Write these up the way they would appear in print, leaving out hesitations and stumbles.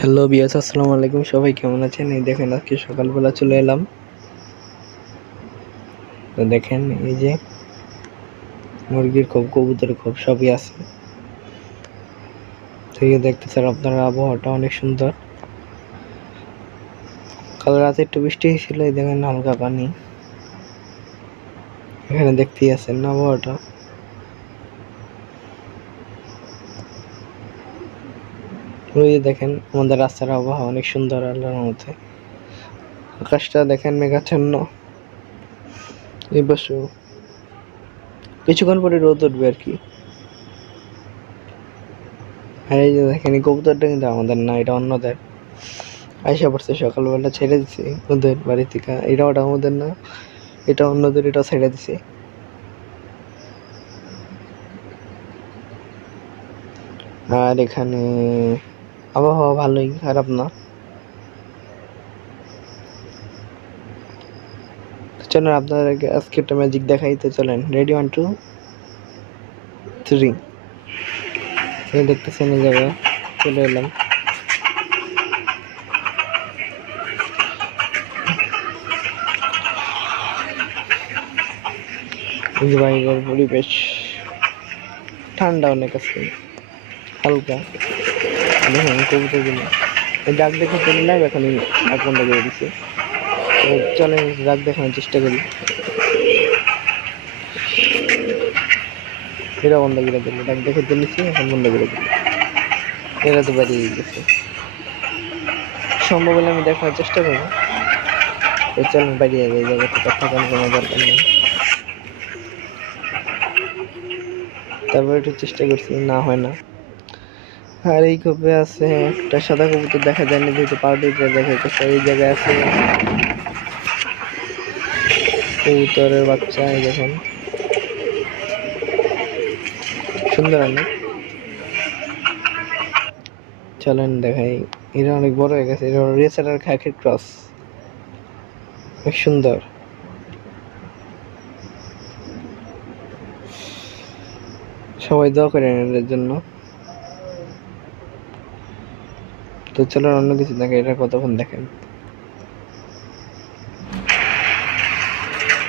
Hello বিয়াস, আসসালামু আলাইকুম। সবাই কেমন আছেন? এই দেখেন আজকে সকালবেলা চলে এলাম। তো দেখেন এই যে মুরগির খোপ, কবুতরের খোপ সবই আছে। তো এই দেখতেছেন আপনারা, আবহাওয়াটা অনেক সুন্দর। কাল রাতে একটু বৃষ্টি হয়েছিল, এই দেখেন হালকা পানি। এখানে দেখতেই আছেন না আবহাওয়াটা। ওই যে দেখেন আমাদের রাস্তার আবহাওয়া অনেক সুন্দর আল্লাহর রহমতে। আকাশটা দেখেন মেঘাচ্ছন্ন। এই বছর কিছুক্ষণ পরে রোদ উঠবে আর কি। আর এই যে দেখেন এই কবুতরটা কিন্তু আমাদের না, এটা অন্যদের। আইসা পড়ছে সকালবেলা, ছেড়ে দিছি ওদের বাড়ি থেকে। এটা ওটা আমাদের না, এটা অন্যদের, এটা ছেড়ে দিছি। আর এখানে আবহাওয়া ভালোই, খারাপ না। চলেন আপনাদেরকে আজকে একটা ম্যাজিক দেখাই। তো চলেন, রেডি, 1 2 3। এই দেখতেছেন এই জায়গায় চলে এলাম। এই যে বাইরের পরিবেশ ঠান্ডা অনেক আছে, হালকা। দেখুন কবুতরগুলো এই ডাক দেখে চলে লাইভ, এখন ডাক বন্ধ করে দিচ্ছে। তো চলেন ডাক দেখানোর চেষ্টা করি। এরা বন্ধ করে দিল, ডাক দেখে চলেছি, এখন বন্ধ করে দিল। এরা তো বেরিয়ে গেছে। সম্ভব হলে আমি দেখানোর চেষ্টা করবো। তো চলেন বেরিয়ে যাই, এই জায়গাতে কথা বলার কোনো দরকার নেই। তারপরে একটু চেষ্টা করছি, না হয় না। আর এই খোপে আছে একটা সাদা কবুতর, দেখা যায় না যেহেতু পাউডারটা দেখাইতেছে। এই জায়গায় আছে কবুতরের বাচ্চা, এই দেখেন সুন্দর অনেক। চলেন দেখাই। এরা অনেক বড় হয়ে গেছে, এরা রেসার আর খাকের ক্রস, অনেক সুন্দর। সবাই দোয়া করেন এদের জন্য। তো চলেন অন্য কিছু দেখে, এটা কতক্ষণ দেখেন।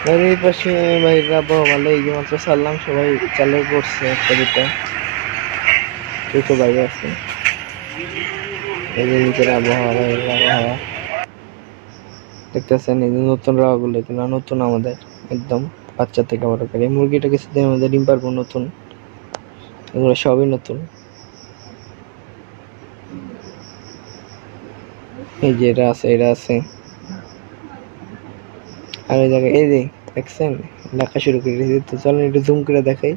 আর এই পাশে বাইরের আবহাওয়া ভালো, এই যে মাত্র ছাড়লাম, সবাই চালে পড়ছে একটা দুটা, কেউ তো বাইরে আছে। এই যে নিচের আবহাওয়া, বাইরের আবহাওয়া দেখতেছেন। এই যে নতুন রাওয়াগুলো, এগুলো নতুন আমাদের একদম, বাচ্চা থেকে বড় করে। এই মুরগিটা কিছুদিন আমাদের ডিম পারবো নতুন, এগুলো সবই নতুন। এই যে এরা আছে, এরা আছে। আর ওই জায়গায় এই যে দেখছেন ডাকা শুরু করে দিয়েছে। তো চলেন একটু জুম করে দেখাই।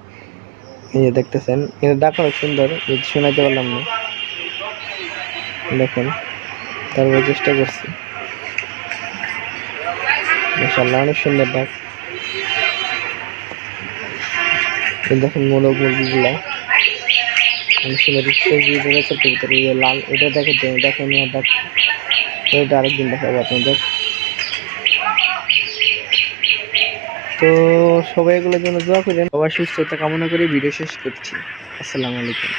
এই যে দেখতেছেন, এটা ডাকা অনেক সুন্দর, যদি শোনাতে পারলাম না। দেখেন, তারপরে চেষ্টা করছি। মাশাআল্লাহ, অনেক সুন্দর ডাক। দেখেন মোরগ মুরগিগুলা অনেক সুন্দর। লাল, এটা দেখেন ডাক, এটা আরেকদিন দেখাবো আপনাদের। তো সবাই এগুলোর জন্য দোয়া করেন। সবার সুস্থতা কামনা করে ভিডিও শেষ করছি। আসসালামু আলাইকুম।